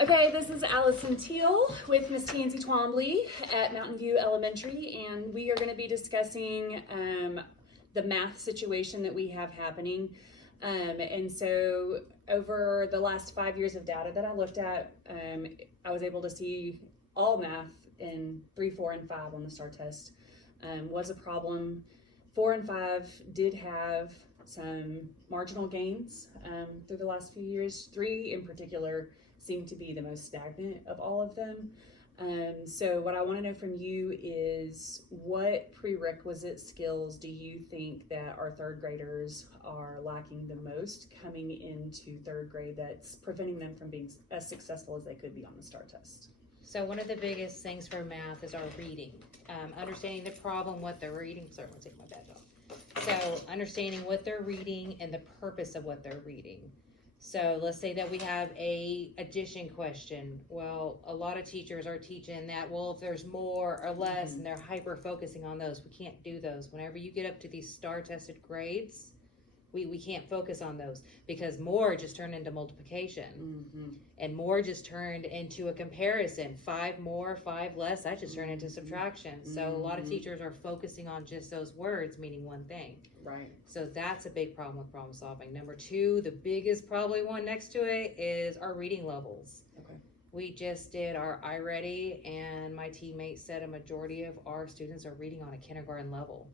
Okay, this is Allison Teal with Miss Tansy Twombly at Mountain View Elementary, and we are going to be discussing the math situation that we have happening. And so over the last 5 years of data that I looked at, I was able to see all math in 3, 4, and 5 on the STAR test was a problem. 4 and 5 did have some marginal gains through the last few years. 3 in particular seem to be the most stagnant of all of them. So what I want to know from you is, what prerequisite skills do you think that our third graders are lacking the most coming into third grade that's preventing them from being as successful as they could be on the STAR test? So one of the biggest things for math is our reading. Understanding the problem, what they're reading. Sorry, I'm gonna take my badge off. So understanding what they're reading and the purpose of what they're reading. So let's say that we have a addition question. Well, a lot of teachers are teaching that, well, if there's more or less, and they're hyper focusing on those. We can't do those. Whenever you get up to these STAR tested grades, we can't focus on those, because more just turned into multiplication, and more just turned into a comparison. 5 more, 5 less, that just turned into subtraction. So a lot of teachers are focusing on just those words meaning one thing. Right. So that's a big problem with problem solving. Number 2, the biggest probably one next to it, is our reading levels. Okay. We just did our iReady, and my teammates said a majority of our students are reading on a kindergarten level.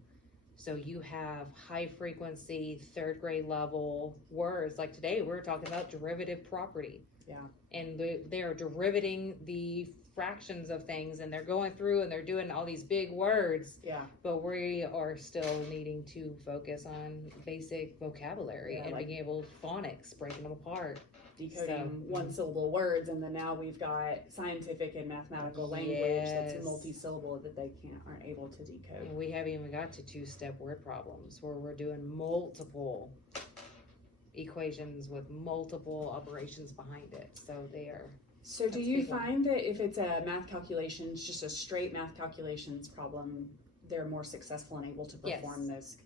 So you have high frequency, third grade level words. Like today, we're talking about derivative property. Yeah. And they're derivating the fractions of things, and they're going through and they're doing all these big words. Yeah. But we are still needing to focus on basic vocabulary, and like being able to phonics, breaking them apart. decoding one syllable words, and then now we've got scientific and mathematical language that's multi-syllable that they aren't able to decode. And we haven't even got to 2-step word problems, where we're doing multiple equations with multiple operations behind it. So they are. So do you find that if it's a math calculations, just a straight math calculations problem, they're more successful and able to perform those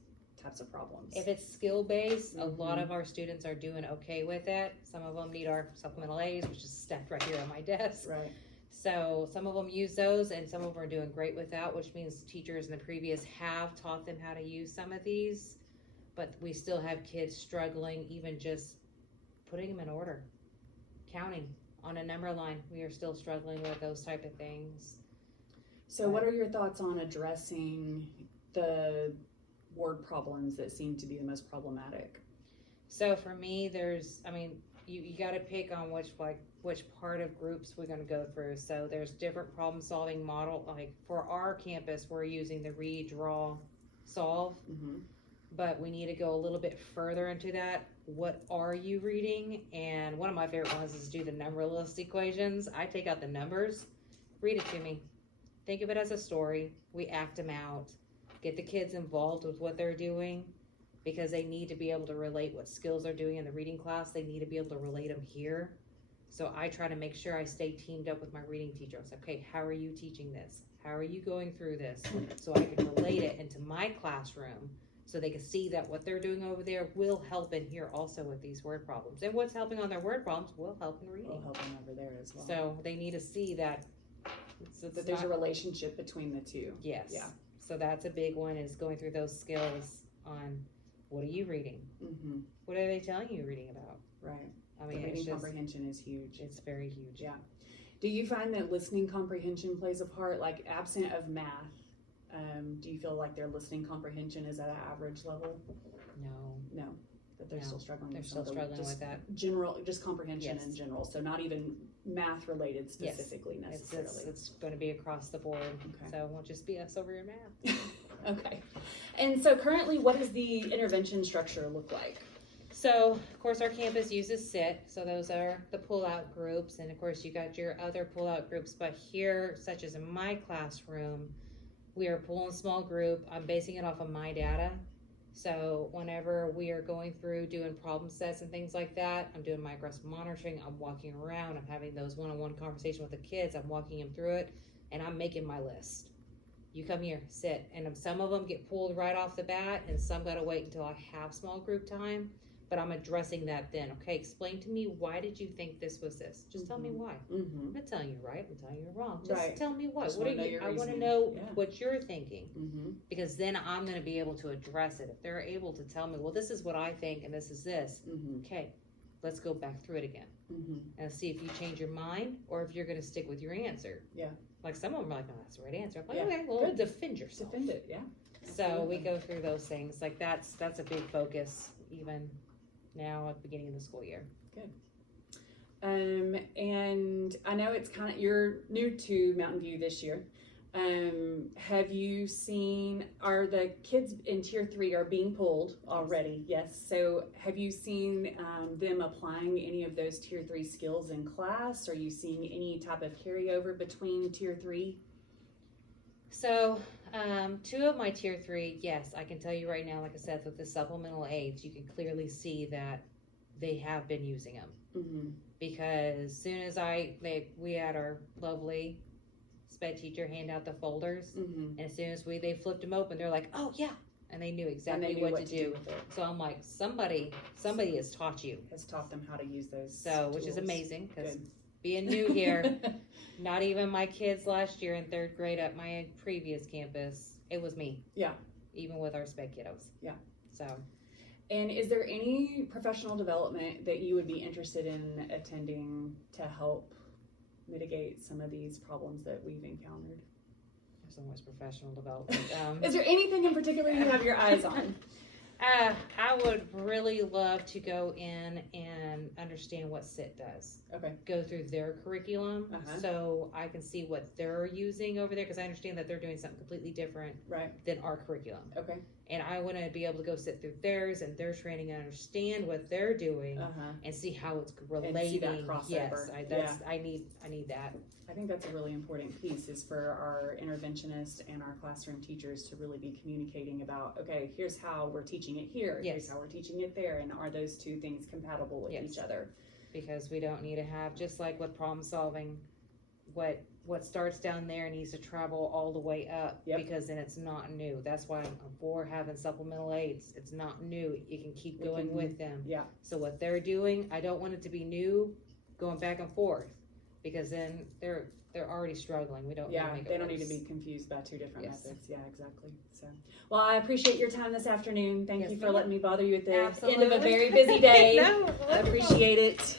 types of problems? If it's skill based, a lot of our students are doing okay with it. Some of them need our supplemental A's, which is stacked right here on my desk. Right. So some of them use those, and some of them are doing great without, which means teachers in the previous have taught them how to use some of these. But we still have kids struggling, even just putting them in order, counting on a number line. We are still struggling with those type of things. So what are your thoughts on addressing the word problems that seem to be the most problematic? So for me, you got to pick on which part of groups we're going to go through. So there's different problem solving model. Like for our campus, we're using the read, draw, solve. But we need to go a little bit further into that. What are you reading? And one of my favorite ones is do the numberless equations. I take out the numbers, read it to me. Think of it as a story. We act them out. Get the kids involved with what they're doing, because they need to be able to relate what skills they're doing in the reading class. They need to be able to relate them here. So I try to make sure I stay teamed up with my reading teacher. I say, okay, how are you teaching this? How are you going through this? So I can relate it into my classroom, so they can see that what they're doing over there will help in here also with these word problems. And what's helping on their word problems will help in reading. Will help them over there as well. So they need to see that. That there's a relationship between the two. Yes. Yeah. So that's a big one, is going through those skills on what are you reading? What are they telling you reading about? Right. I mean, reading comprehension is huge. It's very huge. Yeah. Do you find that listening comprehension plays a part, like absent of math? Do you feel like their listening comprehension is at an average level? No, that they're still struggling. They're still struggling with that. Just comprehension in general. So not even math related specifically necessarily. It's going to be across the board. Okay. So it won't just be us over your math. Okay. And so currently, what does the intervention structure look like? So, of course, our campus uses SIT. So those are the pull-out groups. And, of course, you got your other pull-out groups. But here, such as in my classroom, we are pulling small group. I'm basing it off of my data. So whenever we are going through doing problem sets and things like that, I'm doing my aggressive monitoring. I'm walking around. I'm having those one-on-one conversations with the kids. I'm walking them through it, and I'm making my list. You come here, sit. And some of them get pulled right off the bat, and some got to wait until I have small group time. but I'm addressing that then. Okay, explain to me, why did you think this was this? Just tell me why. I'm not telling you right, I'm telling you wrong. Just tell me why. What are you, I want to know what you're thinking, because then I'm going to be able to address it. If they're able to tell me, well, this is what I think and this is this, okay, let's go back through it again and see if you change your mind or if you're going to stick with your answer. Like some of them are like, no, that's the right answer. I'm like, okay, well, defend yourself. Defend it, So we go through those things. Like that's a big focus even now at the beginning of the school year. Good. And I know it's kind of, you're new to Mountain View this year. Have you seen, are the kids in tier 3 are being pulled already? Yes. So have you seen them applying any of those tier 3 skills in class? Are you seeing any type of carryover between tier 3? So 2 of my tier 3, yes, I can tell you right now, like I said, with the supplemental aids, you can clearly see that they have been using them. Because as soon as we had our lovely sped teacher hand out the folders, and as soon as they flipped them open, they're like, oh yeah, and they knew exactly what to do with it. So I'm like, somebody has taught you, has taught them how to use those. So which is amazing, because being new here, not even my kids last year in 3rd grade at my previous campus, it was me. Even with our sped kiddos. So. And is there any professional development that you would be interested in attending to help mitigate some of these problems that we've encountered? There's so much professional development. Is there anything in particular you have your eyes on? I would really love to go in and understand what SIT does. Go through their curriculum so I can see what they're using over there, because I understand that they're doing something completely different than our curriculum. And I want to be able to go sit through theirs and their training and understand what they're doing and see how it's relating. And see that crossover. Yes, I need that. I think that's a really important piece, is for our interventionists and our classroom teachers to really be communicating about, okay, here's how we're teaching it here, here's how we're teaching it there, and are those two things compatible with each other? Because we don't need to have, just like with problem solving, what starts down there needs to travel all the way up, because then it's not new. That's why I'm for having supplemental aids. It's not new. You can keep going with them. So what they're doing, I don't want it to be new, going back and forth, because then they're already struggling. We don't need to make it they don't worse. need to be confused by 2 different methods. Exactly. So, well, I appreciate your time this afternoon. Thank you for letting me bother you at the end of a very busy day. No, I appreciate it.